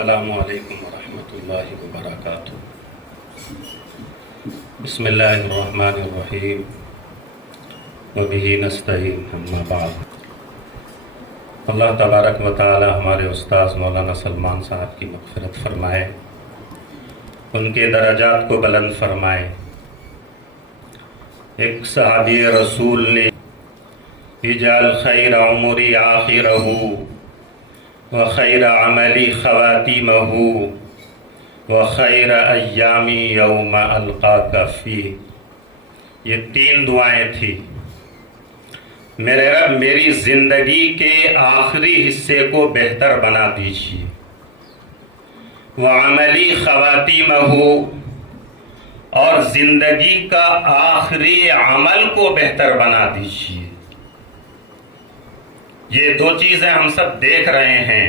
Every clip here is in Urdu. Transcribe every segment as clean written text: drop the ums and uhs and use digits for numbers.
السلام علیکم ورحمۃ اللہ وبرکاتہ۔ بسم اللہ الرحمن الرحیم وبہ نستعین، اما بعد۔ اللہ تبارک و تعالی ہمارے استاذ مولانا سلمان صاحب کی مغفرت فرمائے، ان کے درجات کو بلند فرمائے۔ ایک صحابی رسول نے اجعل خیر عمری آخرہ وخیر عملی خواتیمہ وخیر ایامی یوم القاک فیہ، یہ 3 دعائیں تھی۔ میرے رب میری زندگی کے آخری حصے کو بہتر بنا دیجیے، وعملی خواتیمہ، اور زندگی کا آخری عمل کو بہتر بنا دیجیے۔ یہ 2 چیزیں ہم سب دیکھ رہے ہیں۔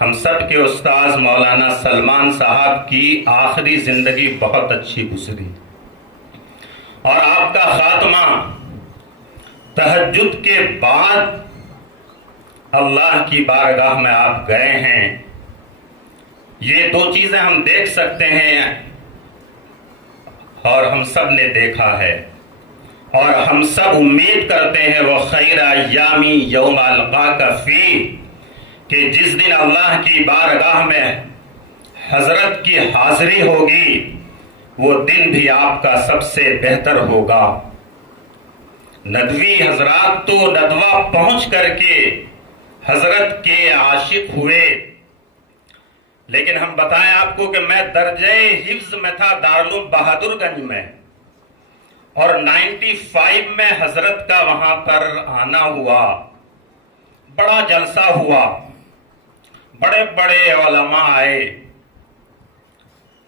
ہم سب کے استاذ مولانا سلمان صاحب کی آخری زندگی بہت اچھی گزری، اور آپ کا خاتمہ تہجد کے بعد اللہ کی بارگاہ میں آپ گئے ہیں۔ یہ 2 چیزیں ہم دیکھ سکتے ہیں، اور ہم سب نے دیکھا ہے، اور ہم سب امید کرتے ہیں وہ خیر ایامی یوم القاک فیہ، کہ جس دن اللہ کی بارگاہ میں حضرت کی حاضری ہوگی وہ دن بھی آپ کا سب سے بہتر ہوگا۔ ندوی حضرات تو ندوہ پہنچ کر کے حضرت کے عاشق ہوئے، لیکن ہم بتائیں آپ کو کہ میں درجہ حفظ میں تھا دارالعلوم بہادر گنج میں، اور 95 میں حضرت کا وہاں پر آنا ہوا، بڑا جلسہ ہوا، بڑے بڑے علماء آئے،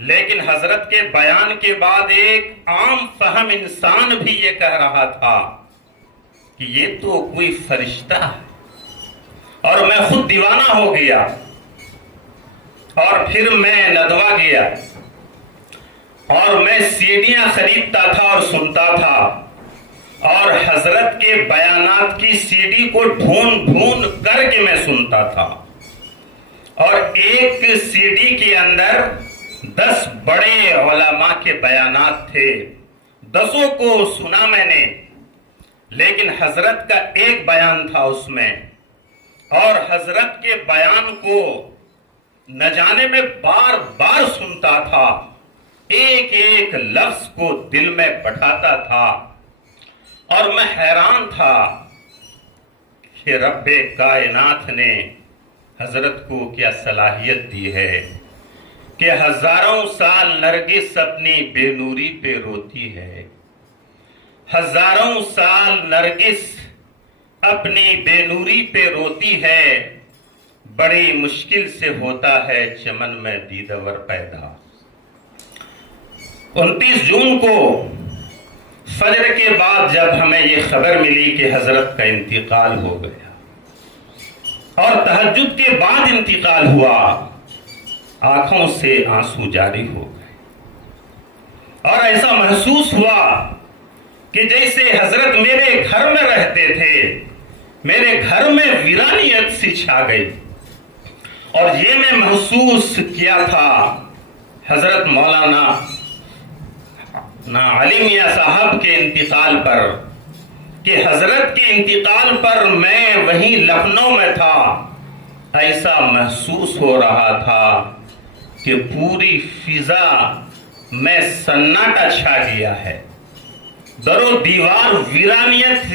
لیکن حضرت کے بیان کے بعد ایک عام فہم انسان بھی یہ کہہ رہا تھا کہ یہ تو کوئی فرشتہ ہے، اور میں خود دیوانہ ہو گیا، اور پھر میں ندوہ گیا، اور میں سیڈیاں خریدتا تھا اور سنتا تھا، اور حضرت کے بیانات کی CD کو ڈھونڈ ڈھونڈ کر کے میں سنتا تھا، اور ایک CD کے اندر 10 بڑے علماء کے بیانات تھے، 10 کو سنا میں نے، لیکن حضرت کا ایک بیان تھا اس میں، اور حضرت کے بیان کو نہ جانے میں بار بار سنتا تھا، ایک ایک لفظ کو دل میں بٹھاتا تھا، اور میں حیران تھا کہ رب کائنات نے حضرت کو کیا صلاحیت دی ہے کہ ہزاروں سال نرگس اپنی بے نوری پہ روتی ہے، ہزاروں سال نرگس اپنی بے نوری پہ روتی ہے، بڑی مشکل سے ہوتا ہے چمن میں دیدور پیدا۔ 29 جون کو فجر کے بعد جب ہمیں یہ خبر ملی کہ حضرت کا انتقال ہو گیا، اور تہجد کے بعد انتقال ہوا، آنکھوں سے آنسو جاری ہو گئے، اور ایسا محسوس ہوا کہ جیسے حضرت میرے گھر میں رہتے تھے، میرے گھر میں ویرانیت سی چھا گئی، اور یہ میں محسوس کیا تھا حضرت مولانا علی میاں صاحب کے انتقال پر، کہ حضرت کے انتقال پر میں وہیں لکھنؤ میں تھا، ایسا محسوس ہو رہا تھا کہ پوری فضا میں سناٹا چھا گیا ہے، در و دیوار ویرانیت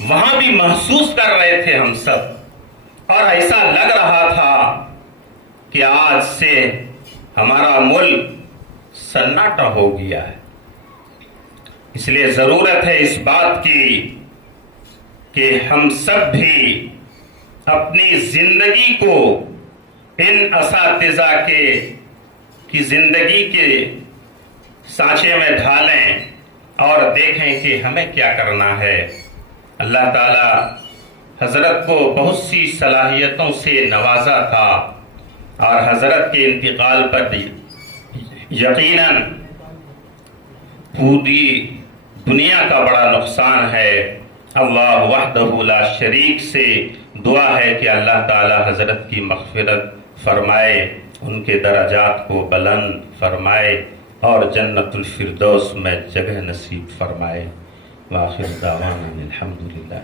وہاں بھی محسوس کر رہے تھے ہم سب، اور ایسا لگ رہا تھا کہ آج سے ہمارا ملک سناٹا ہو گیا ہے۔ اس لیے ضرورت ہے اس بات کی کہ ہم سب بھی اپنی زندگی کو ان اساتذہ کی زندگی کے سانچے میں ڈھالیں، اور دیکھیں کہ ہمیں کیا کرنا ہے۔ اللہ تعالی حضرت کو بہت سی صلاحیتوں سے نوازا تھا، اور حضرت کے انتقال پر یقیناً پوری دنیا کا بڑا نقصان ہے۔ اللہ وحدہ لا شریک سے دعا ہے کہ اللہ تعالی حضرت کی مغفرت فرمائے، ان کے درجات کو بلند فرمائے اور جنت الفردوس میں جگہ نصیب فرمائے۔ وآخر دعوانا الحمدللہ۔